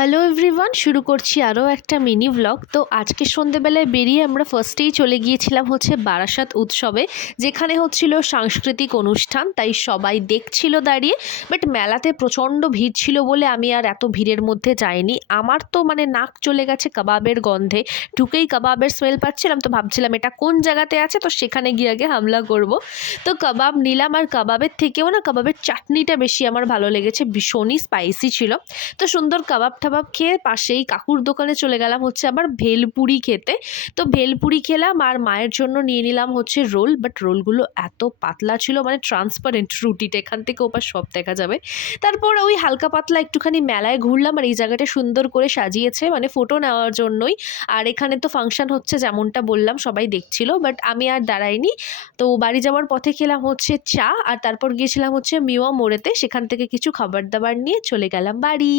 Hello everyone, শুরু করছি আরও একটা মিনি ব্লগ। তো আজকে সন্ধেবেলায় বেরিয়ে আমরা ফার্স্টেই চলে গিয়েছিলাম হচ্ছে বারাসাত উৎসবে, যেখানে হচ্ছিল সাংস্কৃতিক অনুষ্ঠান, তাই সবাই দেখছিল দাঁড়িয়ে। বাট মেলাতে প্রচণ্ড ভিড় ছিল বলে আমি আর এত ভিড়ের মধ্যে যাইনি। আমার তো নাক চলে গেছে কাবাবের গন্ধে, ঢুকেই কাবাবের স্মেল পাচ্ছিলাম, তো ভাবছিলাম এটা কোন জায়গাতে আছে, তো সেখানে গিয়ে আগে হামলা করব। তো কাবাব নিলাম, আর কাবাবের থেকেও কাবাবের চাটনিটা বেশি আমার ভালো লেগেছে, ভীষণই স্পাইসি ছিল। তো সুন্দর কাবাব টাবাব খেয়ে পাশেই কাকুর দোকানে চলে গেলাম হচ্ছে আবার ভেলপুরি খেতে। তো ভেলপুরি খেলাম, আর মায়ের জন্য নিয়ে নিলাম হচ্ছে রোল। বাট রোলগুলো এত পাতলা ছিল, ট্রান্সপারেন্ট, রুটিটা এখান থেকে ওপার সব দেখা যাবে। তারপর ওই হালকা পাতলা একটুখানি মেলায় ঘুরলাম, আর এই জায়গাটা সুন্দর করে সাজিয়েছে ফটো নেওয়ার জন্যই। আর এখানে তো ফাংশন হচ্ছে, যেমনটা বললাম সবাই দেখছিল, বাট আমি আর দাঁড়াইনি। তো বাড়ি যাওয়ার পথে খেলাম হচ্ছে চা, আর তারপর গিয়েছিলাম হচ্ছে মিওয়া মোড়েতে, সেখান থেকে কিছু খাবার দাবার নিয়ে চলে গেলাম বাড়ি।